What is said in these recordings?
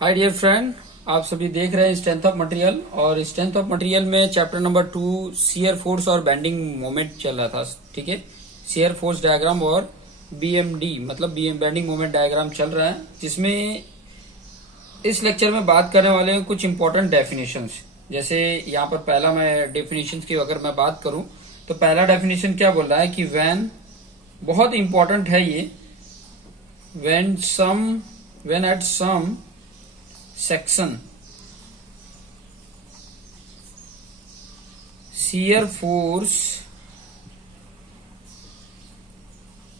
Hi dear friend, आप सभी देख रहे हैं स्ट्रेंथ ऑफ मटेरियल। और स्ट्रेंथ ऑफ मटेरियल में चैप्टर नंबर 2 शियर फोर्स और बेंडिंग मोमेंट चल रहा था। ठीक है, शियर फोर्स डायग्राम और बीएमडी मतलब बेंडिंग मोमेंट डायग्राम चल रहा है, जिसमें इस लेक्चर में बात करने वाले हैं कुछ इंपॉर्टेंट डेफिनेशंस। जैसे यहाँ पर पहला मैं डेफिनेशंस की अगर मैं बात करूं तो पहला डेफिनेशन क्या बोल रहा है कि व्हेन, बहुत इंपॉर्टेंट है ये, when at some section shear force,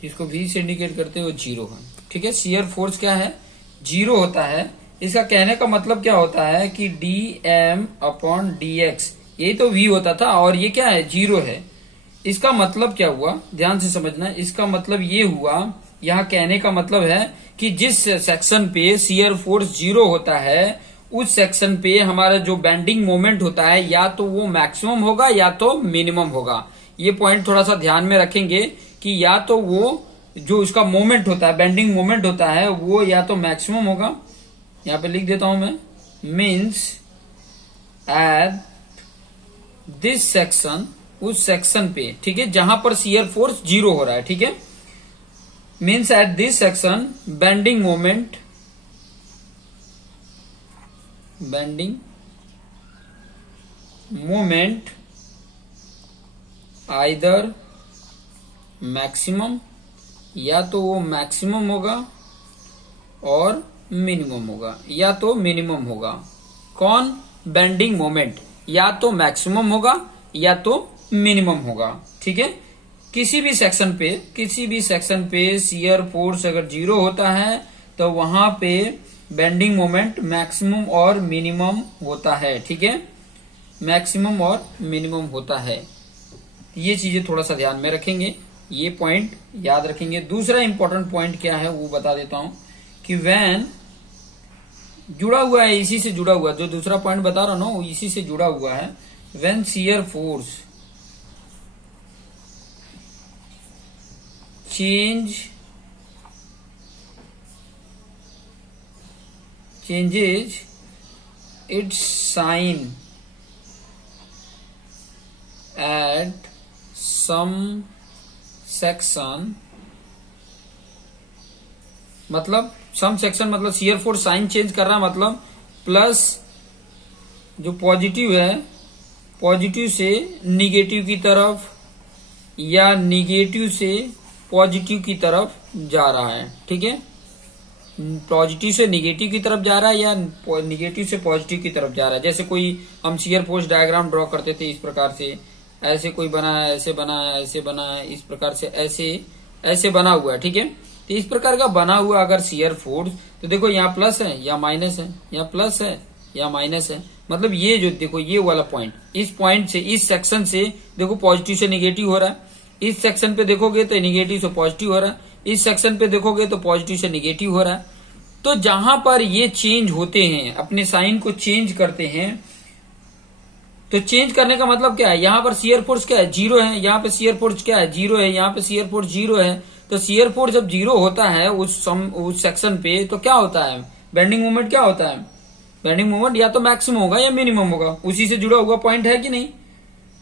जिसको V से इंडिकेट करते हैं, वो जीरो है। ठीक है, शियर फोर्स क्या है, जीरो होता है। इसका कहने का मतलब क्या होता है कि dm/dx, यही तो V होता था और ये क्या है, जीरो है। इसका मतलब क्या हुआ, ध्यान से समझना। इसका मतलब ये हुआ, यहाँ कहने का मतलब है कि जिस सेक्शन पे शियर फोर्स जीरो होता है उस सेक्शन पे हमारा जो बेंडिंग मोमेंट होता है या तो वो मैक्सिमम होगा या तो मिनिमम होगा। ये पॉइंट थोड़ा सा ध्यान में रखेंगे कि या तो वो जो उसका मोमेंट होता है, बेंडिंग मोमेंट होता है, वो या तो मैक्सिमम होगा, यहाँ पे लिख देता हूं मैं, मीन्स एट दिस सेक्शन, उस सेक्शन पे, ठीक है, जहां पर शियर फोर्स जीरो हो रहा है। ठीक है, means at this section bending moment either maximum, या तो वो मैक्सिमम होगा और मिनिमम होगा, या तो मिनिमम होगा। कौन, बेंडिंग मोमेंट या तो मैक्सिमम होगा या तो मिनिमम होगा। ठीक है, किसी भी सेक्शन पे शियर फोर्स अगर जीरो होता है तो वहां पे बेंडिंग मोमेंट मैक्सिमम और मिनिमम होता है। ठीक है, मैक्सिमम और मिनिमम होता है। ये चीजें थोड़ा सा ध्यान में रखेंगे, ये पॉइंट याद रखेंगे। दूसरा इंपॉर्टेंट पॉइंट क्या है वो बता देता हूं कि व्हेन, जुड़ा हुआ है, इसी से जुड़ा हुआ, जो दूसरा पॉइंट बता रहा हूं ना, इसी से जुड़ा हुआ है। When shear force changes its sign at some section, मतलब सम सेक्शन मतलब शियर फोर्स साइन चेंज कर रहा है, मतलब प्लस जो पॉजिटिव है, पॉजिटिव से निगेटिव की तरफ या निगेटिव से पॉजिटिव की तरफ जा रहा है। ठीक है, पॉजिटिव से निगेटिव की तरफ जा रहा है या निगेटिव से पॉजिटिव की तरफ जा रहा है। जैसे कोई हम शियर फोर्स डायग्राम ड्रॉ करते थे इस प्रकार से, ऐसे कोई बना है, ऐसे बना है, ऐसे बना है, इस प्रकार से ऐसे बना हुआ है। ठीक है, तो इस प्रकार का बना हुआ अगर शियर फोर्स, तो देखो यहाँ प्लस है या माइनस है, यहाँ प्लस है या माइनस है। मतलब ये जो देखो ये वाला पॉइंट, इस पॉइंट से, इस सेक्शन से देखो पॉजिटिव से निगेटिव हो रहा है, इस सेक्शन पे देखोगे तो निगेटिव से पॉजिटिव हो रहा है, इस सेक्शन पे देखोगे तो पॉजिटिव से निगेटिव हो रहा है। तो जहां पर ये चेंज होते हैं, अपने साइन को चेंज करते हैं, तो चेंज करने का मतलब क्या है, यहां पर शियर फोर्स क्या है, जीरो है, यहां पे शियर फोर्स क्या है, जीरो है, यहां पे शियर फोर्स जीरो है। तो शियर फोर्स जब जीरो होता है उस सेक्शन पे, तो क्या होता है, बेंडिंग मोमेंट क्या होता है, बेंडिंग मोमेंट या तो मैक्सिमम होगा या मिनिमम होगा। उसी से जुड़ा हुआ पॉइंट है कि नहीं।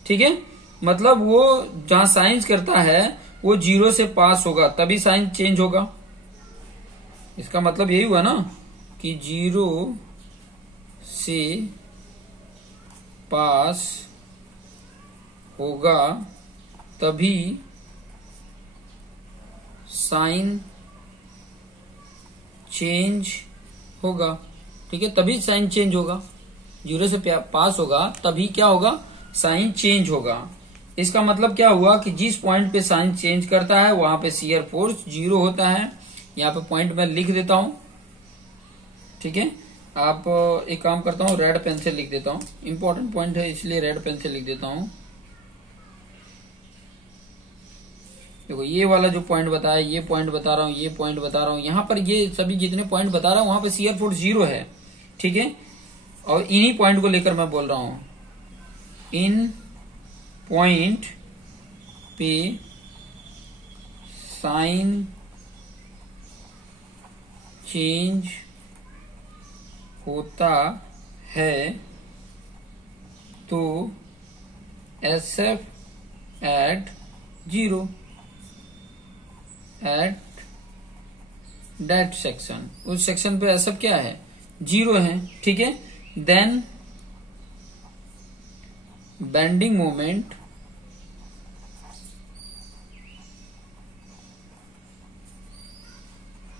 ठीक है, मतलब वो जहां साइन करता है वो जीरो से पास होगा, तभी साइन चेंज होगा। इसका मतलब यही हुआ ना कि जीरो से पास होगा तभी साइन चेंज होगा। ठीक है, तभी साइन चेंज होगा, जीरो से पास होगा तभी क्या होगा, साइन चेंज होगा। इसका मतलब क्या हुआ कि जिस पॉइंट पे साइन चेंज करता है वहां पे शियर फोर्स जीरो होता है। यहाँ पे पॉइंट मैं लिख देता हूं। ठीक है, आप एक काम करता हूं, रेड पेन से लिख देता हूं, इंपॉर्टेंट पॉइंट है इसलिए रेड पेन से लिख देता हूं। देखो ये वाला जो पॉइंट बताया, ये पॉइंट बता रहा हूं, ये पॉइंट बता रहा हूं, यहाँ पर ये सभी जितने पॉइंट बता रहा हूं वहां पे शियर फोर्स जीरो है। ठीक है, और इन्हीं पॉइंट को लेकर मैं बोल रहा हूं, इन पॉइंट पे साइन चेंज होता है तो SF at 0 at that section, उस सेक्शन पे SF क्या है, 0 है, ठीक है। Then bending moment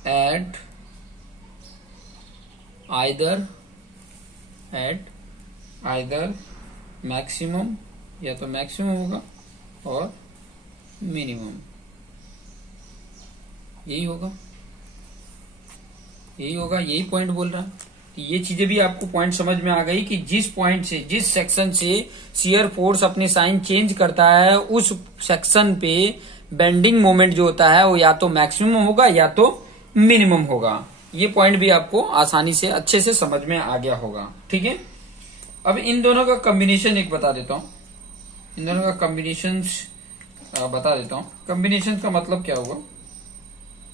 at either maximum, या तो मैक्सिमम होगा और मिनिमम, यही होगा, यही पॉइंट बोल रहा है। तो ये चीजें भी आपको पॉइंट समझ में आ गई कि जिस पॉइंट से, जिस सेक्शन से शियर फोर्स अपने साइन चेंज करता है, उस सेक्शन पे बेंडिंग मोमेंट जो होता है वो या तो मैक्सिमम होगा या तो मिनिमम होगा। ये पॉइंट भी आपको आसानी से अच्छे से समझ में आ गया होगा, ठीक है। अब इन दोनों का कॉम्बिनेशन एक बता देता हूं, इन दोनों का कॉम्बिनेशन बता देता हूं। कॉम्बिनेशन का मतलब क्या हुआ,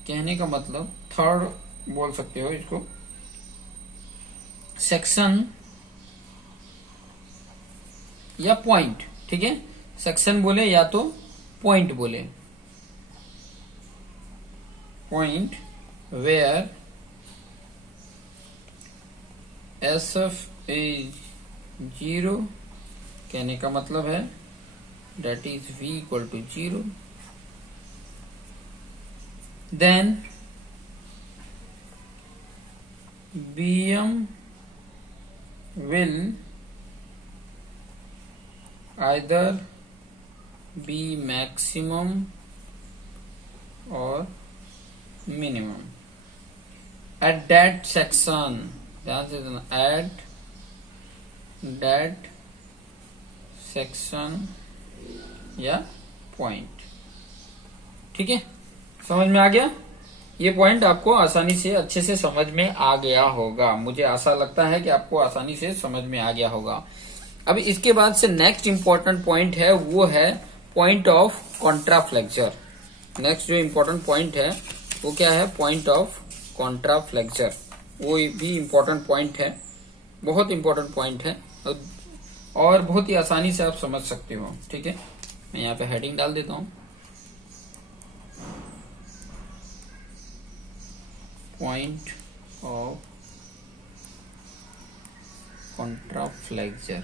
कहने का मतलब थर्ड बोल सकते हो इसको, सेक्शन या पॉइंट, ठीक है। सेक्शन बोले या तो पॉइंट बोले, पॉइंट वेयर SF इज 0, कहने का मतलब है that is V equal to 0, then BM will either be maximum or minimum at that section, ध्यान से देना, at that section या पॉइंट, ठीक है। समझ में आ गया, ये पॉइंट आपको आसानी से अच्छे से समझ में आ गया होगा, मुझे आशा लगता है कि आपको आसानी से समझ में आ गया होगा। अब इसके बाद से नेक्स्ट इंपॉर्टेंट पॉइंट है वो है पॉइंट ऑफ कॉन्ट्राफ्लेक्चर। नेक्स्ट जो इंपॉर्टेंट पॉइंट है वो क्या है, पॉइंट ऑफ कॉन्ट्राफ्लेक्चर। वो भी इंपॉर्टेंट पॉइंट है, बहुत इंपॉर्टेंट पॉइंट है और बहुत ही आसानी से आप समझ सकते हो, ठीक है। मैं यहाँ पे हेडिंग डाल देता हूं, पॉइंट ऑफ कॉन्ट्राफ्लेक्चर,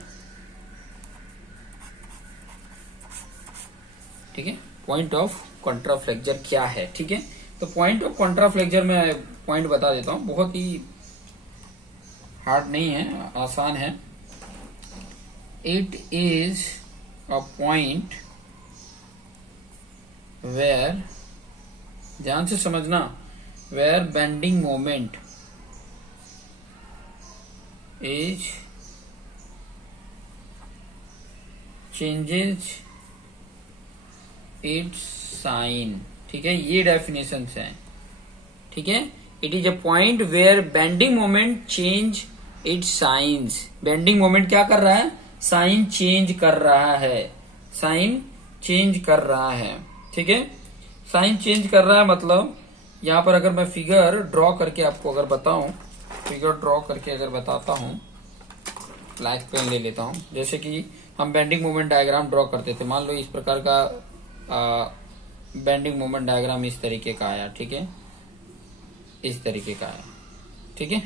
ठीक है। पॉइंट ऑफ कॉन्ट्राफ्लेक्चर क्या है, ठीक है। तो पॉइंट ऑफ कॉन्ट्राफ्लेक्चर में पॉइंट बता देता हूं, बहुत ही हार्ड नहीं है, आसान है। It is a point where, ध्यान से समझना, where bending moment is changes its sign, ठीक है। ये डेफिनेशन है, ठीक है। It is a point where bending moment change its signs, bending moment क्या कर रहा है, साइन चेंज कर रहा है, साइन चेंज कर रहा है, ठीक है। साइन चेंज कर रहा है मतलब यहाँ पर अगर मैं फिगर ड्रॉ करके आपको अगर बताऊं, फिगर ड्रॉ करके अगर बताता हूं, ब्लैक पेन ले लेता हूं, जैसे कि हम बेंडिंग मोमेंट डायग्राम ड्रॉ करते थे, मान लो इस प्रकार का बेंडिंग मोमेंट डायग्राम इस तरीके का आया, ठीक है, इस तरीके का आया, ठीक है।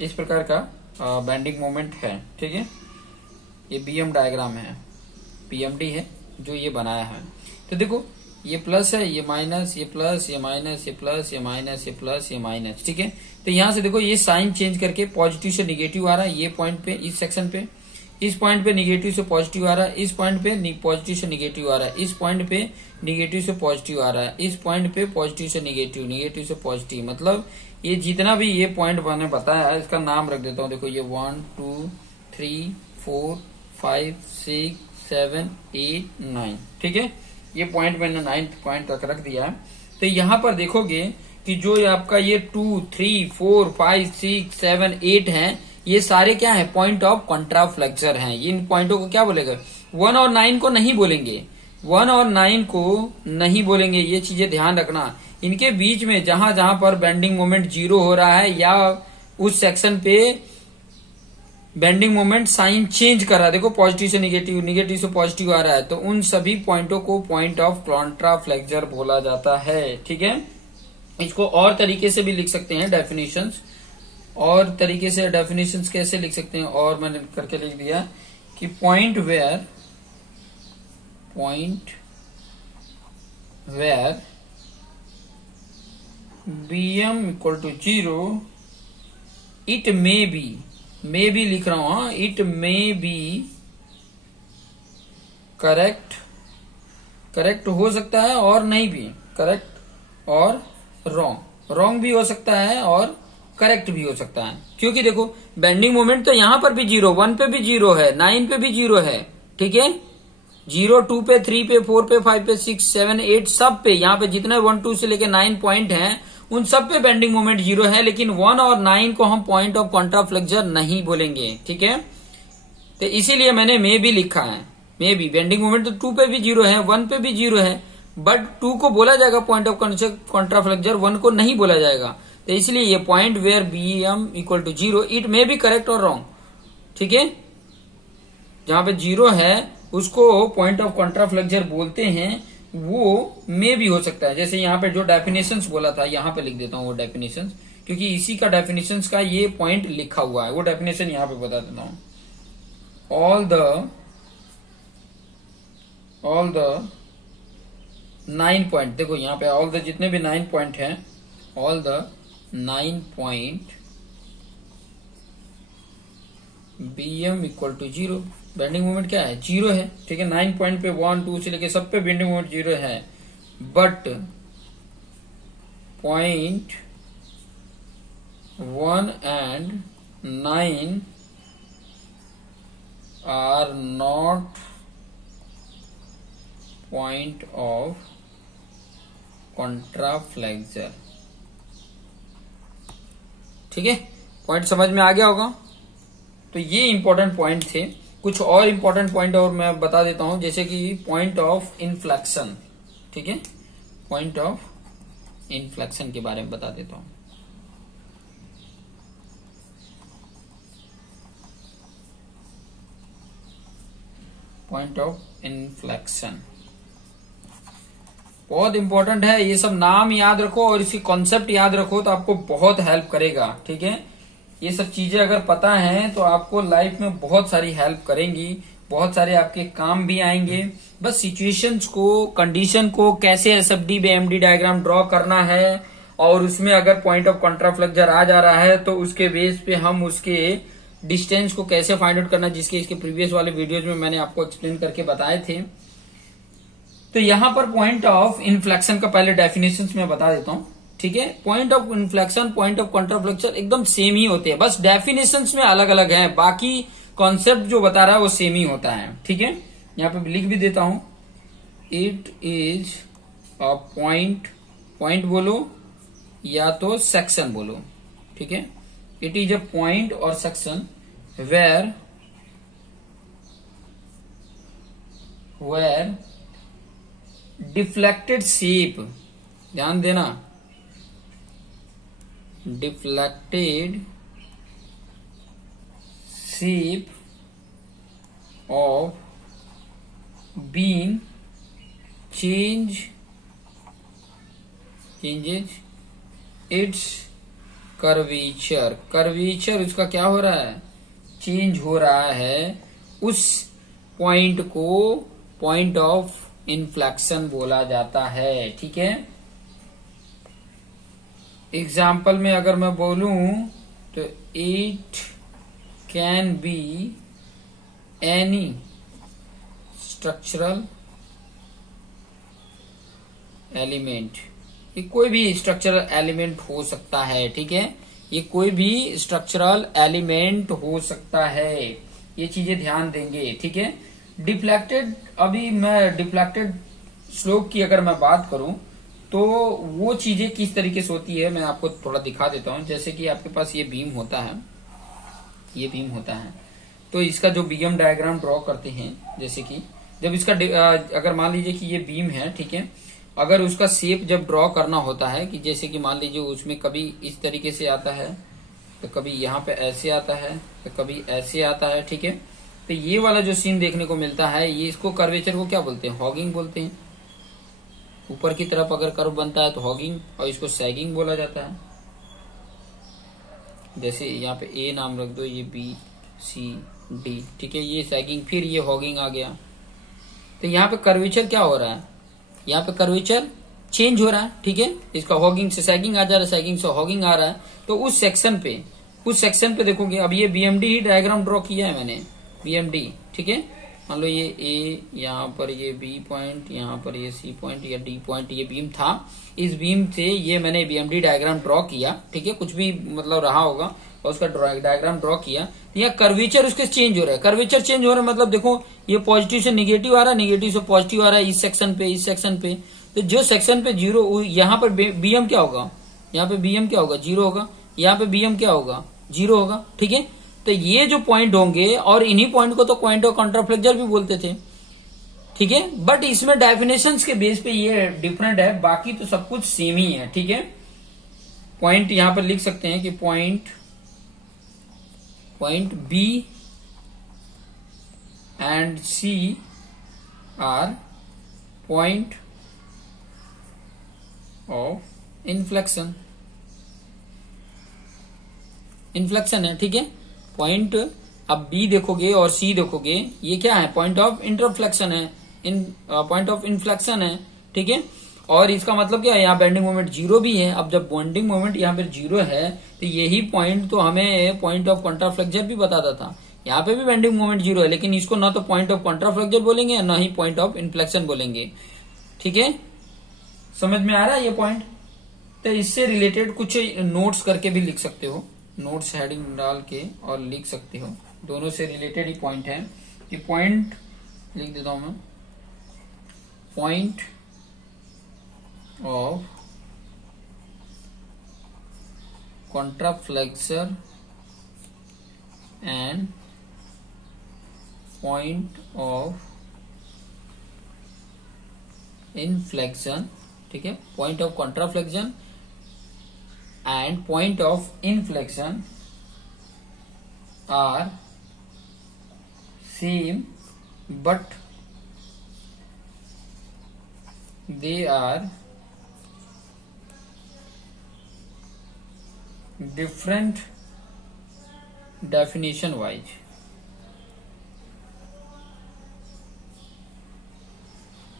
इस प्रकार का बेंडिंग मोमेंट है, ठीक है। ये BM डायग्राम है, PMD है जो ये बनाया है। तो देखो ये प्लस है, ये माइनस, ये प्लस, ये माइनस, ये प्लस, ये माइनस, ये प्लस, ये माइनस, ठीक है। तो यहां से देखो ये साइन चेंज करके पॉजिटिव से निगेटिव आ रहा है, ये पॉइंट पे, इस सेक्शन पे, इस पॉइंट पे निगेटिव से पॉजिटिव आ रहा है, इस पॉइंट पे पॉजिटिव से निगेटिव आ रहा है, इस पॉइंट पे निगेटिव से पॉजिटिव आ रहा है, इस पॉइंट पे पॉजिटिव से निगेटिव, निगेटिव से पॉजिटिव, मतलब ये जितना भी ये पॉइंट मैंने बताया है इसका नाम रख देता हूँ। देखो ये 1 2 3 4 5 6 7 8 9, ठीक है। ये पॉइंट मैंने 9th पॉइंट तक रख दिया है। तो यहाँ पर देखोगे कि जो आपका ये 2 3 4 5 6 7 8 है, ये सारे क्या है, पॉइंट ऑफ कॉन्ट्राफ्लेक्चर हैं। इन पॉइंटों को क्या बोलेगा, 1 और 9 को नहीं बोलेंगे, 1 और 9 को नहीं बोलेंगे, ये चीजें ध्यान रखना। इनके बीच में जहां जहां पर बेंडिंग मोमेंट 0 हो रहा है या उस सेक्शन पे बेंडिंग मोमेंट साइन चेंज कर रहा है, देखो पॉजिटिव से निगेटिव, निगेटिव से पॉजिटिव आ रहा है, तो उन सभी पॉइंटों को पॉइंट ऑफ कॉन्ट्राफ्लेक्सर बोला जाता है। ठीक है, इसको और तरीके से भी लिख सकते हैं डेफिनेशंस, और तरीके से डेफिनेशंस कैसे लिख सकते हैं, और मैंने करके लिख दिया कि point where bm equal to 0 it may be लिख रहा हूं, इट मे बी करेक्ट हो सकता है और नहीं भी, करेक्ट और रॉन्ग भी हो सकता है और करेक्ट भी हो सकता है। क्योंकि देखो बेंडिंग मोमेंट तो यहां पर भी 0, 1 पे भी 0 है, 9 पे भी 0 है। ठीक है, 0, 2 पे, 3 पे, 4 पे, 5 पे, 6, 7, 8 सब पे, यहाँ पे जितने 1, 2 से लेके 9 पॉइंट हैं उन सब पे बेंडिंग मोमेंट 0 है, लेकिन 1 और 9 को हम पॉइंट ऑफ कॉन्ट्राफ्लेक्सर नहीं बोलेंगे। ठीक है, तो इसीलिए मैंने मे भी लिखा है, मे भी। बेंडिंग मोमेंट तो 2 पे भी 0 है, 1 पे भी 0 है, बट 2 को बोला जाएगा पॉइंट ऑफ कॉन्ट्राफ्लेक्सर, 1 को नहीं बोला जाएगा। तो इसलिए ये point where bm equal to 0 it may be correct और रॉन्ग। ठीक है, जहां पे 0 है उसको पॉइंट ऑफ कॉन्ट्राफ्लेक्सर बोलते हैं, वो मे भी हो सकता है। जैसे यहाँ पे जो डेफिनेशंस बोला था, यहाँ पे लिख देता हूँ वो डेफिनेशंस, क्योंकि इसी का डेफिनेशंस का ये पॉइंट लिखा हुआ है, वो डेफिनेशन यहाँ पे बता देता हूँ। ऑल द 9 पॉइंट, देखो यहाँ पे ऑल द जितने भी 9 पॉइंट हैं, all the 9 point bm equal to 0, bending moment क्या है, 0 है। ठीक है, 9 पॉइंट पे 1, 2 से लेके सब पे बेंडिंग मोमेंट 0 है, but point 1 and 9 are not point of contraflexure. ठीक है, पॉइंट समझ में आ गया होगा। तो ये इंपॉर्टेंट पॉइंट थे। कुछ और इंपॉर्टेंट पॉइंट और मैं बता देता हूं, जैसे कि पॉइंट ऑफ इन्फ्लेक्शन। ठीक है, पॉइंट ऑफ इन्फ्लेक्शन के बारे में बता देता हूं। पॉइंट ऑफ इन्फ्लेक्शन बहुत इंपॉर्टेंट है, ये सब नाम याद रखो और इसकी कॉन्सेप्ट याद रखो तो आपको बहुत हेल्प करेगा। ठीक है, ये सब चीजें अगर पता हैं तो आपको लाइफ में बहुत सारी हेल्प करेंगी, बहुत सारे आपके काम भी आएंगे। बस सिचुएशंस को, कंडीशन को कैसे एसएफडी बीएमडी डायग्राम ड्रॉ करना है, और उसमें अगर पॉइंट ऑफ कॉन्ट्राफ्लेक्सर आ जा रहा है तो उसके बेस पे हम उसके डिस्टेंस को कैसे फाइंड आउट करना, जिसके इसके प्रीवियस वाले वीडियोज में मैंने आपको एक्सप्लेन करके बताए थे। तो यहां पर पॉइंट ऑफ इन्फ्लेक्शन का पहले डेफिनेशन मैं बता देता हूं। ठीक है, point of inflection, point of contraflexure एकदम सेम ही होते हैं, बस डेफिनेशंस में अलग अलग हैं, बाकी कॉन्सेप्ट जो बता रहा है वो सेम ही होता है। ठीक है, यहाँ पे लिख भी देता हूं, इट इज अ पॉइंट बोलो या तो सेक्शन बोलो। ठीक है, इट इज अ पॉइंट और सेक्शन वेयर डिफ्लेक्टेड शेप, ध्यान देना, deflected shape of beam changes it's curvature उसका क्या हो रहा है, चेंज हो रहा है, उस पॉइंट को पॉइंट ऑफ इन्फ्लेक्शन बोला जाता है। ठीक है, एग्जाम्पल में अगर मैं बोलूं तो it can be any structural element, ये कोई भी स्ट्रक्चरल एलिमेंट हो सकता है। ठीक है, ये कोई भी स्ट्रक्चरल एलिमेंट हो सकता है, ये चीजें ध्यान देंगे। ठीक है, डिफ्लेक्टेड, अभी मैं डिफ्लेक्टेड स्लोप की अगर मैं बात करूं तो वो चीजें किस तरीके से होती है मैं आपको थोड़ा दिखा देता हूं। जैसे कि आपके पास ये बीम होता है, ये बीम होता है, तो इसका जो बीएम डायग्राम ड्रॉ करते हैं, जैसे कि जब इसका अगर मान लीजिए कि ये बीम है, ठीक है, अगर उसका शेप जब ड्रॉ करना होता है कि जैसे कि मान लीजिए उसमें कभी इस तरीके से आता है, तो कभी यहाँ पे ऐसे आता है तो कभी ऐसे आता है, ठीक है। तो ये वाला जो सीन देखने को मिलता है, ये इसको कर्वेचर को क्या बोलते हैं, हॉगिंग बोलते हैं। ऊपर की तरफ अगर कर्व बनता है तो हॉगिंग, और इसको सैगिंग बोला जाता है। जैसे यहाँ पे ए नाम रख दो, ये बी सी डी, ठीक है, ये सैगिंग, फिर ये हॉगिंग आ गया। तो यहाँ पे कर्वेचर क्या हो रहा है, यहाँ पे कर्वेचर चेंज हो रहा है, ठीक है। इसका हॉगिंग से सैगिंग आ जा रहा है, सैगिंग से हॉगिंग आ रहा है। तो उस सेक्शन पे देखोगे, अब ये बीएमडी ही डायग्राम ड्रॉ किया है मैंने, बीएमडी, ठीक है। मान लो ये ए, यहाँ पर ये बी पॉइंट, यहाँ पर ये सी पॉइंट या डी पॉइंट, ये बीम था। इस बीम से ये मैंने बीएमडी डायग्राम ड्रॉ किया, ठीक है, कुछ भी मतलब रहा होगा और उसका डायग्राम ड्रॉ किया। यहाँ कर्वेचर उसके चेंज हो रहा है, कर्वेचर चेंज हो रहा है, मतलब देखो ये पॉजिटिव से निगेटिव आ रहा है, निगेटिव से पॉजिटिव आ रहा है इस सेक्शन पे। तो जो सेक्शन पे जीरो, यहाँ पर बीएम क्या होगा, यहाँ पे बीएम क्या होगा, जीरो होगा। यहाँ पे बीएम क्या होगा, जीरो होगा, ठीक है। तो ये जो पॉइंट होंगे, और इन्हीं पॉइंट को तो पॉइंट ऑफ कॉन्ट्राफ्लेक्चर भी बोलते थे, ठीक है। बट इसमें डेफिनेशंस के बेस पे ये डिफरेंट है, बाकी तो सब कुछ सेम ही है, ठीक है। पॉइंट यहां पर लिख सकते हैं कि point B and C are point of inflection है, ठीक है। पॉइंट, अब बी देखोगे और सी देखोगे, ये क्या है, पॉइंट ऑफ इंटरफ्लेक्शन है, पॉइंट ऑफ इन्फ्लेक्शन है, ठीक है। और इसका मतलब क्या है, यहाँ बेंडिंग मोमेंट जीरो भी है। अब जब बेंडिंग मोमेंट यहाँ पे जीरो है, तो यही पॉइंट तो हमें पॉइंट ऑफ कॉन्ट्राफ्लेक्चर भी बताता था। यहाँ पे भी बेंडिंग मोमेंट जीरो है, लेकिन इसको ना तो पॉइंट ऑफ कॉन्ट्राफ्लेक्चर बोलेंगे, ना ही पॉइंट ऑफ इन्फ्लेक्शन बोलेंगे, ठीक है। समझ में आ रहा है ये पॉइंट। तो इससे रिलेटेड कुछ नोट्स करके भी लिख सकते हो, नोट्स हेडिंग डाल के और लिख सकते हो। दोनों से रिलेटेड ही पॉइंट है कि पॉइंट लिख देता हूं मैं, point of contraflexure and point of inflection, ठीक है। Point of contraflexion and point of inflection are same, but they are different definition wise।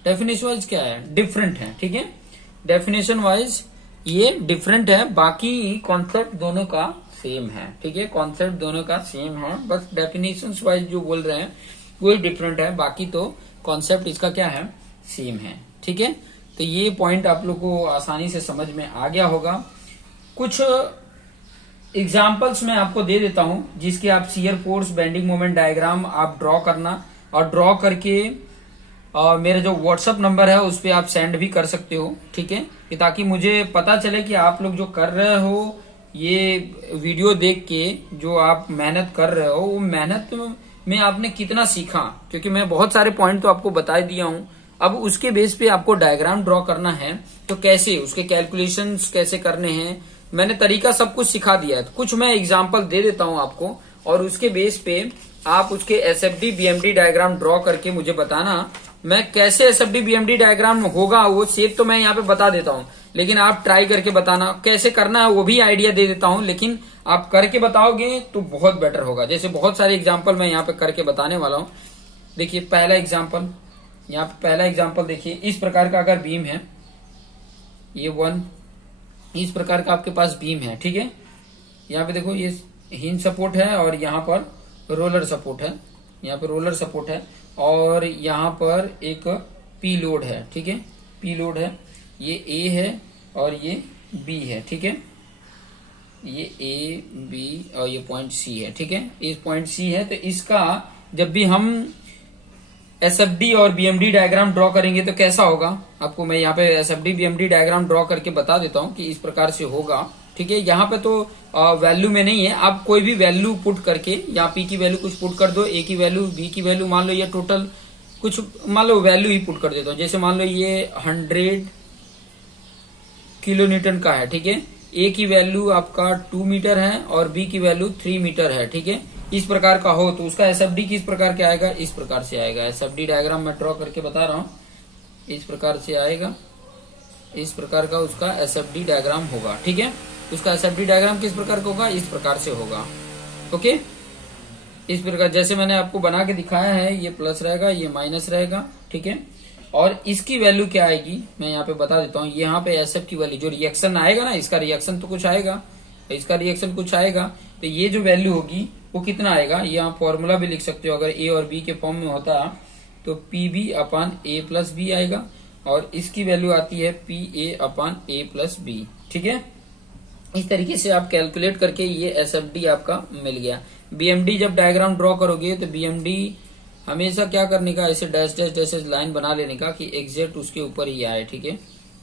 Definition wise क्या है, डिफरेंट है, ठीक है। डेफिनेशन वाइज ये डिफरेंट है, बाकी कॉन्सेप्ट दोनों का सेम है, ठीक है। कॉन्सेप्ट दोनों का सेम है, बस डेफिनेशंस वाइज जो बोल रहे हैं वो डिफरेंट है, बाकी तो कॉन्सेप्ट इसका क्या है, सेम है, ठीक है। तो ये पॉइंट आप लोग को आसानी से समझ में आ गया होगा। कुछ एग्जाम्पल्स मैं आपको दे देता हूं, जिसके आप shear force bending moment diagram आप ड्रॉ करना, और ड्रॉ करके मेरा जो व्हाट्सएप नंबर है उस पर आप सेंड भी कर सकते हो, ठीक है, कि ताकि मुझे पता चले कि आप लोग जो कर रहे हो, ये वीडियो देख के जो आप मेहनत कर रहे हो, वो मेहनत में आपने कितना सीखा। क्योंकि मैं बहुत सारे पॉइंट तो आपको बता दिया हूं, अब उसके बेस पे आपको डायग्राम ड्रॉ करना है, तो कैसे उसके कैलकुलेशंस कैसे करने हैं, मैंने तरीका सब कुछ सिखा दिया है। कुछ मैं एग्जाम्पल दे देता हूं आपको, और उसके बेस पे आप उसके एसएफडी बीएमडी डायग्राम ड्रॉ करके मुझे बताना। मैं कैसे एसएफडी बीएमडी डायग्राम होगा, वो शेप तो मैं यहाँ पे बता देता हूँ, लेकिन आप ट्राई करके बताना कैसे करना है, वो भी आइडिया दे देता हूँ, लेकिन आप करके बताओगे तो बहुत बेटर होगा। जैसे बहुत सारे एग्जाम्पल मैं यहाँ पे करके बताने वाला हूँ। देखिए पहला एग्जाम्पल, यहाँ पे पहला एग्जाम्पल देखिए, इस प्रकार का अगर बीम है, ये 1 इस प्रकार का आपके पास बीम है, ठीक है। यहाँ पे देखो ये हिंज सपोर्ट है, और यहाँ पर रोलर सपोर्ट है, यहाँ पे रोलर सपोर्ट है, और यहाँ पर एक पी लोड है, ठीक है, पी लोड है, ये ए है और ये बी है, ठीक है, ये ए बी और ये पॉइंट सी है, ठीक है, ये पॉइंट सी है। तो इसका जब भी हम एसएफडी और बीएमडी डायग्राम ड्रॉ करेंगे तो कैसा होगा, आपको मैं यहाँ पे एसएफडी बीएमडी डायग्राम ड्रॉ करके बता देता हूँ कि इस प्रकार से होगा, ठीक है। यहाँ पे तो वैल्यू में नहीं है, आप कोई भी वैल्यू पुट करके, यहाँ पी की वैल्यू कुछ पुट कर दो, ए की वैल्यू, बी की वैल्यू, मान लो ये टोटल कुछ मान लो वैल्यू ही पुट कर देता हूँ। जैसे मान लो ये 100 किलो न्यूटन का है, ठीक है, ए की वैल्यू आपका 2 मीटर है और बी की वैल्यू 3 मीटर है, ठीक है। इस प्रकार का हो तो उसका एसएफडी किस प्रकार के आएगा, इस प्रकार से आएगा। एसएफडी डायग्राम मैं ड्रॉ करके बता रहा हूँ, इस प्रकार से आएगा, इस प्रकार का उसका एसएफडी डायग्राम होगा, ठीक है। उसका एसएफडी डायग्राम किस प्रकार का होगा, इस प्रकार से होगा, ओके। इस प्रकार जैसे मैंने आपको बना के दिखाया है, ये प्लस रहेगा, ये माइनस रहेगा, ठीक है। और इसकी वैल्यू क्या आएगी मैं यहाँ पे बता देता हूँ। यहाँ पे एसएफ की वैल्यू जो रिएक्शन आएगा ना, इसका रिएक्शन तो कुछ आएगा, इसका रिएक्शन कुछ आएगा, तो ये जो वैल्यू होगी वो कितना आएगा, ये आप फॉर्मूला भी लिख सकते हो। अगर ए और बी के फॉर्म में होता तो P B upon A plus B आएगा, और इसकी वैल्यू आती है P A upon A plus B, ठीक है। इस तरीके से आप कैलकुलेट करके ये एसएफडी आपका मिल गया। बीएमडी जब डायग्राम ड्रॉ करोगे तो बीएमडी हमेशा क्या करने का, ऐसे डैश डैश डैश लाइन बना लेने का कि एग्जैक्ट उसके ऊपर ही आए, ठीक है।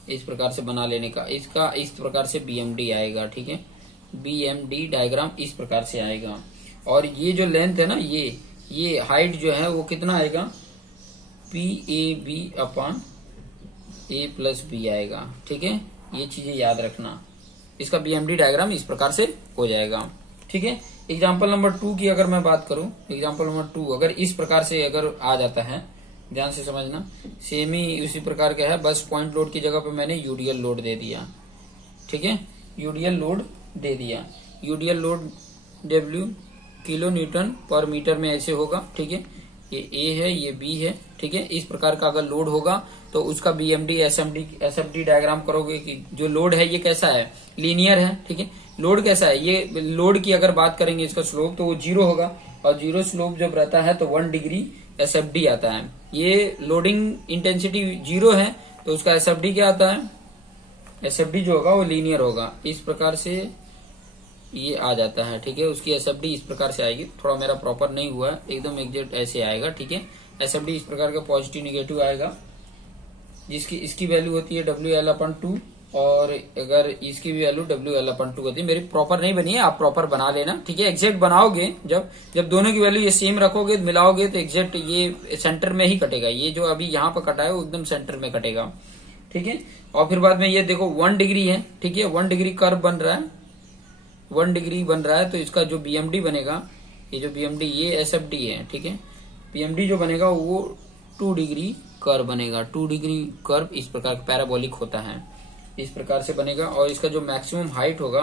इस प्रकार से बना लेने का, इसका इस प्रकार से बीएमडी आएगा, ठीक है। बीएमडी डायग्राम इस प्रकार से आएगा। और ये जो लेंथ है ना, ये हाइट जो है वो कितना आएगा, P A B upon A plus B आएगा, ठीक है। ये चीजें याद रखना, इसका बीएमडी डायग्राम इस प्रकार से हो जाएगा, ठीक है। एग्जाम्पल नंबर 2 की अगर मैं बात करूं, एग्जाम्पल नंबर 2 अगर इस प्रकार से अगर आ जाता है, ध्यान से समझना, सेम ही उसी प्रकार का है, बस पॉइंट लोड की जगह पे मैंने यूडीएल लोड दे दिया, ठीक है। यूडीएल लोड दे दिया, UDL load W kilo Newton पर मीटर में ऐसे होगा, ठीक है। ये ए है, ये बी है, ठीक है। इस प्रकार का अगर लोड होगा तो उसका बीएमडी एसएफडी डायग्राम करोगे कि जो लोड है ये कैसा है, लीनियर है, ठीक है। लोड कैसा है, ये लोड की अगर बात करेंगे इसका स्लोप तो वो 0 होगा, और 0 स्लोप जब रहता है तो 1 डिग्री एसएफडी आता है। ये लोडिंग इंटेंसिटी 0 है तो उसका एसएफडी क्या आता है, एसएफडी जो होगा वो लीनियर होगा, इस प्रकार से ये आ जाता है, ठीक है। उसकी एसएफडी इस प्रकार से आएगी, थोड़ा मेरा प्रॉपर नहीं हुआ, एकदम एग्जैक्ट ऐसे आएगा, ठीक है। एसएफडी इस प्रकार का पॉजिटिव निगेटिव आएगा, जिसकी इसकी वैल्यू होती है WL/2, और अगर इसकी भी वैल्यू WL/2 होती है। मेरी प्रॉपर नहीं बनी है, आप प्रॉपर बना लेना, ठीक है। एग्जैक्ट बनाओगे, जब दोनों की वैल्यू ये सेम रखोगे मिलाओगे तो एग्जैक्ट ये सेंटर में ही कटेगा। ये जो अभी यहाँ पर कटा है वो एकदम सेंटर में कटेगा, ठीक है। और फिर बाद में ये देखो 1 डिग्री है, ठीक है, 1 डिग्री कर्व बन रहा है, 1 डिग्री बन रहा है, तो इसका जो बीएमडी बनेगा, ये जो बीएमडी ये एसएफडी है, ठीक है। बीएमडी जो बनेगा वो 2 डिग्री कर्व बनेगा, 2 डिग्री कर्व इस प्रकार पैराबोलिक होता है, इस प्रकार से बनेगा। और इसका जो मैक्सिमम हाइट होगा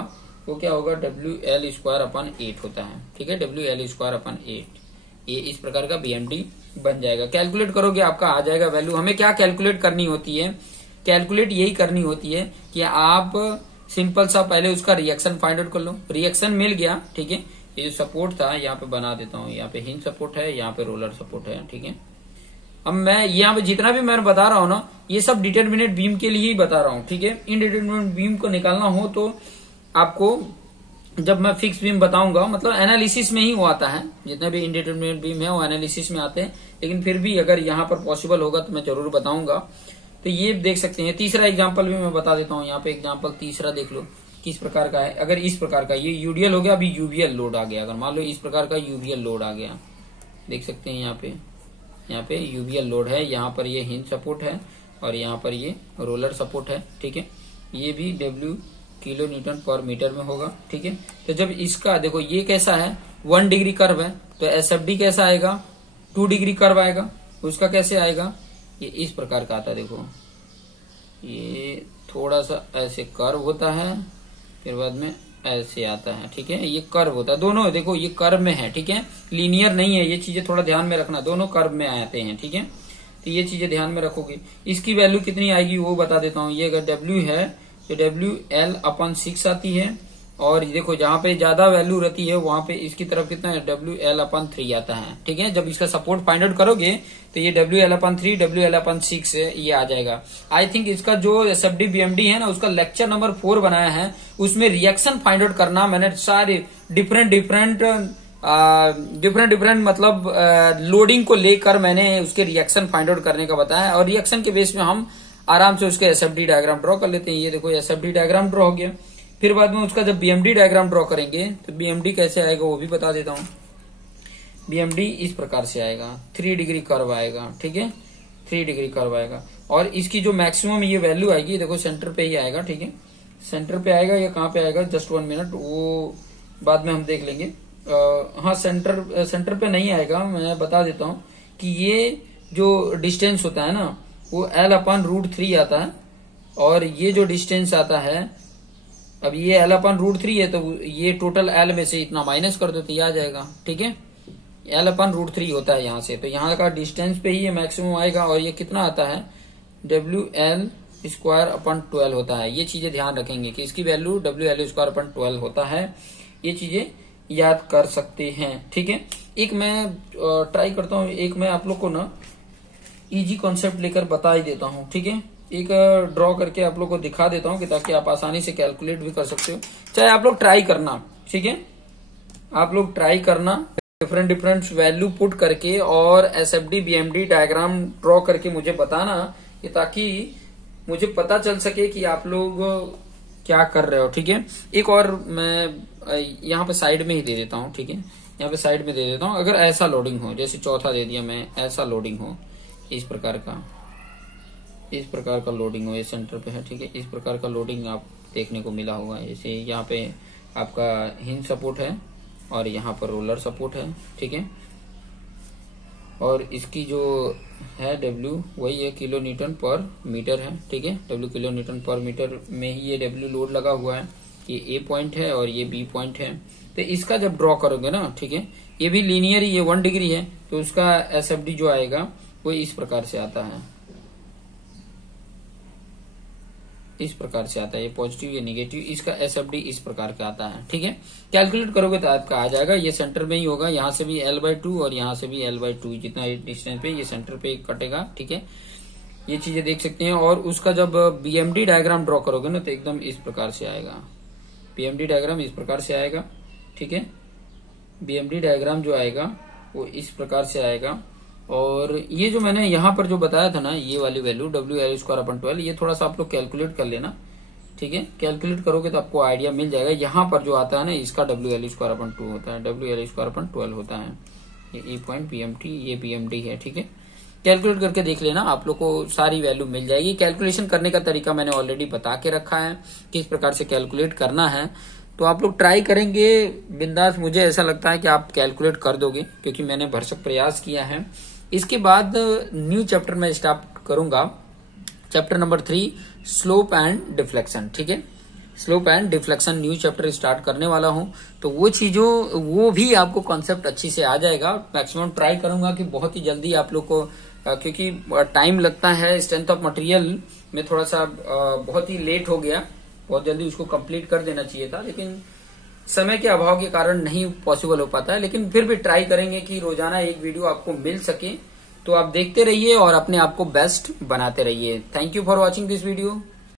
वो क्या होगा, WL²/8 होता है, ठीक है, WL²/8। ये इस प्रकार का बीएमडी बन जाएगा। कैलकुलेट करोगे आपका आ जाएगा वैल्यू। हमें क्या कैलकुलेट करनी होती है, कैलकुलेट यही करनी होती है कि आप सिंपल सा पहले उसका रिएक्शन फाइंड आउट कर लो। रिएक्शन मिल गया, ठीक है। ये जो सपोर्ट था यहाँ पे बना देता हूँ, यहाँ पे हिंज सपोर्ट है, यहाँ पे रोलर सपोर्ट है, ठीक है। अब मैं यहाँ पे जितना भी मैं बता रहा हूँ ना, ये सब डिटरमिनेट बीम के लिए ही बता रहा हूँ, ठीक है। इनडिटरमिनेट बीम को निकालना हो तो आपको जब मैं फिक्स बीम बताऊंगा, मतलब एनालिसिस में ही वो आता है, जितने भी इनडिटरमिनेट बीम है वो एनालिसिस में आते हैं, लेकिन फिर भी अगर यहाँ पर पॉसिबल होगा तो मैं जरूर बताऊंगा। तो ये देख सकते हैं। तीसरा एग्जाम्पल भी मैं बता देता हूँ, यहाँ पे एग्जाम्पल तीसरा देख लो किस प्रकार का है। अगर इस प्रकार का ये यूडीएल हो गया, अभी यूवीएल लोड आ गया, अगर मान लो इस प्रकार का यूवीएल लोड आ गया, देख सकते हैं यहाँ पे यूवीएल लोड है, यहाँ पर ये हिंज सपोर्ट है और यहाँ पर ये रोलर सपोर्ट है, ठीक है। ये भी W किलो न्यूटन पर मीटर में होगा, ठीक है। तो जब इसका देखो ये कैसा है, 1 डिग्री कर्व है, तो एसएफडी कैसा आएगा, 2 डिग्री कर्व आएगा। उसका कैसे आएगा, ये इस प्रकार का आता है, देखो ये थोड़ा सा ऐसे कर्व होता है, फिर बाद में ऐसे आता है, ठीक है। ये कर्व होता है, दोनों देखो ये कर्व में है, ठीक है, लीनियर नहीं है। ये चीजें थोड़ा ध्यान में रखना, दोनों कर्व में आते हैं, ठीक है। तो ये चीजें ध्यान में रखोगे। इसकी वैल्यू कितनी आएगी वो बता देता हूँ। ये अगर W है तो WL/6 आती है, और देखो जहाँ पे ज्यादा वैल्यू रहती है वहां पे इसकी तरफ कितना है, WL/3 आता है, ठीक है। जब इसका सपोर्ट फाइंड आउट करोगे तो ये WL/3 WL/6 ये आ जाएगा। आई थिंक इसका जो एसएफडी बीएमडी है ना, उसका लेक्चर नंबर 4 बनाया है, उसमें रिएक्शन फाइंड आउट करना मैंने सारे डिफरेंट मतलब लोडिंग को लेकर मैंने उसके रिएक्शन फाइंड आउट करने का बताया, और रिएक्शन के बेस में हम आराम से उसके एसएफडी डायग्राम ड्रॉ कर लेते हैं। ये देखो एसएफडी डायग्राम ड्रॉ हो गया। फिर बाद में उसका जब बीएमडी डायग्राम ड्रॉ करेंगे तो बीएमडी कैसे आएगा वो भी बता देता हूँ। बीएमडी इस प्रकार से आएगा, 3 डिग्री कर्व आएगा, ठीक है, 3 डिग्री कर्व आएगा। और इसकी जो मैक्सिमम ये वैल्यू आएगी, देखो सेंटर पे ही आएगा, ठीक है। सेंटर पे आएगा या कहाँ पे आएगा, जस्ट 1 मिनट, वो बाद में हम देख लेंगे। हाँ, सेंटर पे नहीं आएगा, मैं बता देता हूँ कि ये जो डिस्टेंस होता है ना वो L/√3 आता है, और ये जो डिस्टेंस आता है, अब ये L/√3 है तो ये टोटल L में से इतना माइनस कर दो तो ये आ जाएगा, ठीक है। L/√3 होता है यहाँ से, तो यहाँ का डिस्टेंस पे ही ये मैक्सिमम आएगा, और ये कितना आता है, WL²/12 होता है। ये चीजें ध्यान रखेंगे कि इसकी वैल्यू WL²/12 होता है, ये चीजें याद कर सकते हैं, ठीक है। एक मैं ट्राई करता हूँ, एक मैं आप लोग को ना इजी कॉन्सेप्ट लेकर बता ही देता हूँ, ठीक है। एक ड्रॉ करके आप लोग को दिखा देता हूँ कि ताकि आप आसानी से कैलकुलेट भी कर सकते हो। चाहे आप लोग ट्राई करना, ठीक है, आप लोग ट्राई करना डिफरेंट वैल्यू पुट करके और SFD BMD डायग्राम ड्रॉ करके मुझे बताना, कि ताकि मुझे पता चल सके कि आप लोग क्या कर रहे हो, ठीक है। एक और मैं यहाँ पे साइड में ही दे देता हूँ, ठीक है, यहाँ पे साइड में दे देता हूँ। अगर ऐसा लोडिंग हो, जैसे चौथा दे दिया मैं, ऐसा लोडिंग हो, इस प्रकार का लोडिंग हो, ये सेंटर पे है, ठीक है, इस प्रकार का लोडिंग आप देखने को मिला होगा। जैसे यहाँ पे आपका हिंज सपोर्ट है और यहाँ पर रोलर सपोर्ट है, ठीक है, और इसकी जो है W वही है kN/m है, ठीक है, W kN/m में ही ये W लोड लगा हुआ है। ये A पॉइंट है और ये B पॉइंट है। तो इसका जब ड्रॉ करोगे ना, ठीक है, ये भी लीनियर ही, ये 1 डिग्री है, तो उसका SFD जो आएगा वो इस प्रकार से आता है, इस प्रकार से आता है, ये पॉजिटिव ये नेगेटिव, इसका SFD इस प्रकार का आता है, ठीक है। कैलकुलेट करोगे तो आपका आ जाएगा, ये सेंटर में ही होगा, यहाँ से भी L/2 और यहाँ से भी L/2, जितना डिस्टेंस पे ये सेंटर पे कटेगा, ठीक है। ये चीजें देख सकते हैं। और उसका जब BMD डायग्राम ड्रॉ करोगे ना तो एकदम इस प्रकार से आएगा, BMD डायग्राम इस प्रकार से आएगा, ठीक है। BMD डायग्राम जो आएगा वो इस प्रकार से आएगा। और ये जो मैंने यहाँ पर जो बताया था ना, ये वाली वैल्यू WL²/12, ये थोड़ा सा आप लोग कैलकुलेट कर लेना, ठीक है। कैलकुलेट करोगे तो आपको आइडिया मिल जाएगा। यहाँ पर जो आता है ना, इसका WL² होता है, WL²/12 होता है। ये E पॉइंट PMT, ये PMD है, ठीक है। कैलकुलेट करके देख लेना, आप लोग को सारी वैल्यू मिल जाएगी। कैलकुलेशन करने का तरीका मैंने ऑलरेडी बता के रखा है, किस प्रकार से कैलकुलेट करना है, तो आप लोग ट्राई करेंगे बिंदास। मुझे ऐसा लगता है कि आप कैलकुलेट कर दोगे, क्योंकि मैंने भरसक प्रयास किया है। इसके बाद न्यू चैप्टर में स्टार्ट करूंगा, chapter number 3, slope and deflection, ठीक है। Slope and deflection new chapter start करने वाला हूं, तो वो भी आपको कॉन्सेप्ट अच्छी से आ जाएगा। मैक्सिमम ट्राई करूंगा कि बहुत ही जल्दी आप लोग को, क्योंकि टाइम लगता है, स्ट्रेंथ ऑफ मटेरियल में थोड़ा सा बहुत ही लेट हो गया, बहुत जल्दी उसको कंप्लीट कर देना चाहिए था, लेकिन समय के अभाव के कारण नहीं पॉसिबल हो पाता है। लेकिन फिर भी ट्राई करेंगे कि रोजाना एक वीडियो आपको मिल सके। तो आप देखते रहिए और अपने आप को बेस्ट बनाते रहिए। Thank you for watching this video.